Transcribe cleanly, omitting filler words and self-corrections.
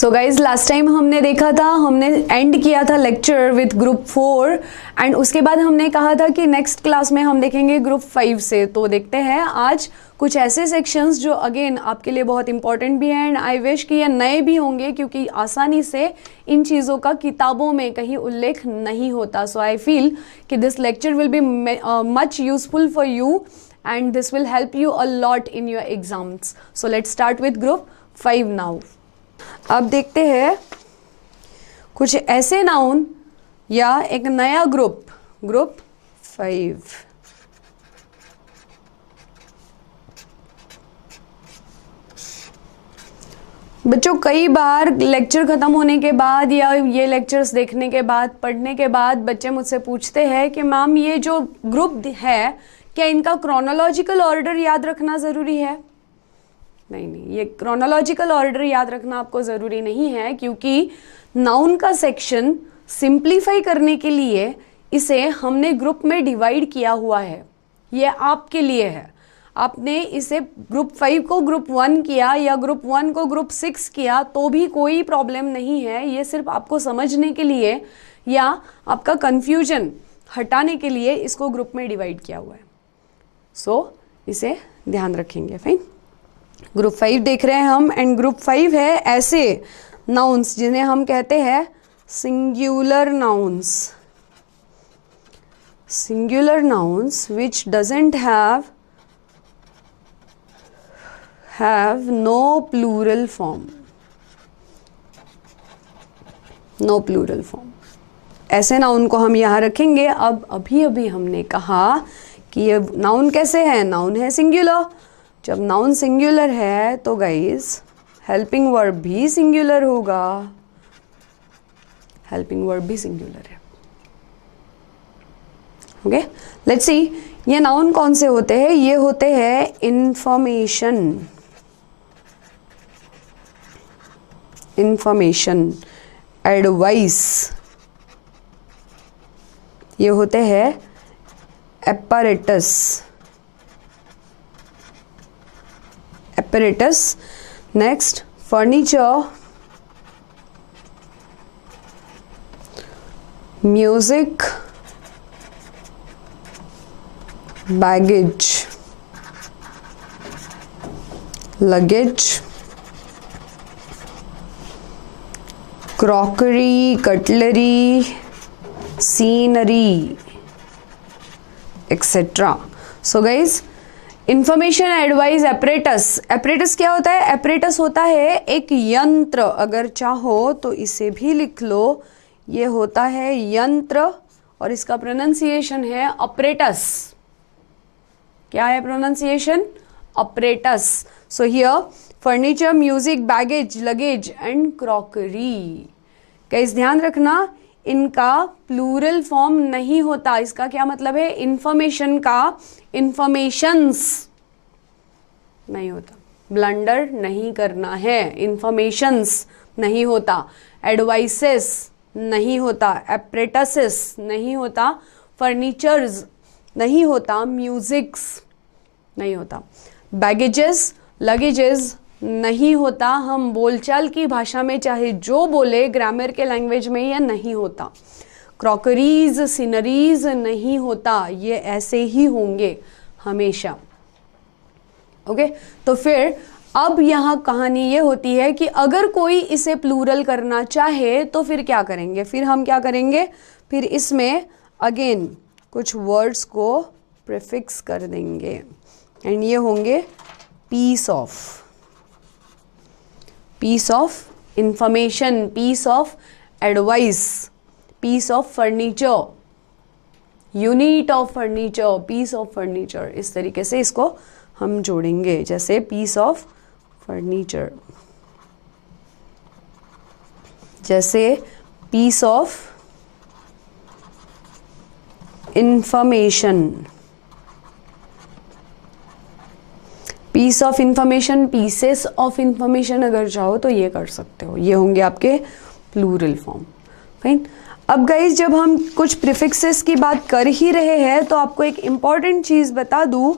So guys last time हमने देखा था, हमने एंड किया था लेक्चर विथ ग्रुप 4 एंड उसके बाद हमने कहा था कि नेक्स्ट क्लास में हम देखेंगे ग्रुप 5 से। तो देखते हैं आज कुछ ऐसे सेक्शंस जो अगेन आपके लिए बहुत इंपॉर्टेंट भी हैं एंड आई विश कि ये नए भी होंगे, क्योंकि आसानी से इन चीज़ों का किताबों में कहीं उल्लेख नहीं होता। सो आई फील कि this lecture will be much useful for you and this will help you a lot in your exams. So let's start with group 5 now. अब देखते हैं कुछ ऐसे नाउन या एक नया ग्रुप 5। बच्चों कई बार लेक्चर ख़त्म होने के बाद या ये लेक्चर्स देखने के बाद, पढ़ने के बाद बच्चे मुझसे पूछते हैं कि मैम ये जो ग्रुप है क्या इनका क्रोनोलॉजिकल ऑर्डर याद रखना ज़रूरी है? नहीं, ये क्रोनोलॉजिकल ऑर्डर याद रखना आपको ज़रूरी नहीं है, क्योंकि नाउन का सेक्शन सिंप्लीफाई करने के लिए इसे हमने ग्रुप में डिवाइड किया हुआ है। ये आपके लिए है। आपने इसे ग्रुप 5 को ग्रुप 1 किया या ग्रुप 1 को ग्रुप 6 किया तो भी कोई प्रॉब्लम नहीं है। ये सिर्फ आपको समझने के लिए या आपका कन्फ्यूजन हटाने के लिए इसको ग्रुप में डिवाइड किया हुआ है। सो इसे ध्यान रखेंगे। फाइन, ग्रुप 5 देख रहे हैं हम एंड ग्रुप 5 है ऐसे नाउन्स जिन्हें हम कहते हैं singular nouns which doesn't have no plural form. ऐसे नाउन को हम यहाँ रखेंगे। अब अभी हमने कहा कि ये नाउन कैसे है, नाउन है सिंगुलर। जब नाउन सिंगुलर है तो गाइज हेल्पिंग वर्ब भी सिंगुलर होगा। हेल्पिंग वर्ब भी सिंगुलर है। ओके, लेट्स सी ये नाउन कौन से होते हैं। ये होते हैं इंफॉर्मेशन, एडवाइस। ये होते हैं apparatus। Next furniture, music, baggage, luggage, crockery, cutlery, scenery, etcetera. So guys information, advice, apparatus क्या होता है? एपरेटस होता है एक यंत्र। अगर चाहो तो इसे भी लिख लो, ये होता है यंत्र और इसका प्रोनाउंसिएशन है ऑपरेटस। क्या है pronunciation? Apparatus. So here furniture, music, baggage, luggage and crockery. Guys ध्यान रखना, इनका प्लूरल फॉर्म नहीं होता। इसका क्या मतलब है? इंफॉर्मेशन का इंफॉर्मेशंस नहीं होता। ब्लंडर नहीं करना है। इंफॉर्मेशंस नहीं होता, एडवाइसेस नहीं होता, एपरेटसेस नहीं होता, फर्नीचर्स नहीं होता, म्यूजिक्स नहीं होता, बैगेजेस, लगेजेस नहीं होता। हम बोलचाल की भाषा में चाहे जो बोले, ग्रामर के लैंग्वेज में यह नहीं होता। क्रॉकरीज, सीनरीज नहीं होता। ये ऐसे ही होंगे हमेशा। ओके, तो फिर अब यहाँ कहानी ये होती है कि अगर कोई इसे प्लूरल करना चाहे तो फिर क्या करेंगे? फिर हम क्या करेंगे? फिर इसमें अगेन कुछ वर्ड्स को प्रीफिक्स कर देंगे एंड ये होंगे piece of information, piece of advice, piece of furniture, unit of furniture, piece of furniture. इस तरीके से इसको हम जोड़ेंगे, जैसे पीस ऑफ फर्नीचर, जैसे piece of information, piece of information, pieces of information. अगर चाहो तो ये कर सकते हो। ये होंगे आपके प्लूरल फॉर्म। फाइन। अब गाइज जब हम कुछ प्रीफिक्सेस की बात कर ही रहे हैं तो आपको एक इम्पॉर्टेंट चीज़ बता दूँ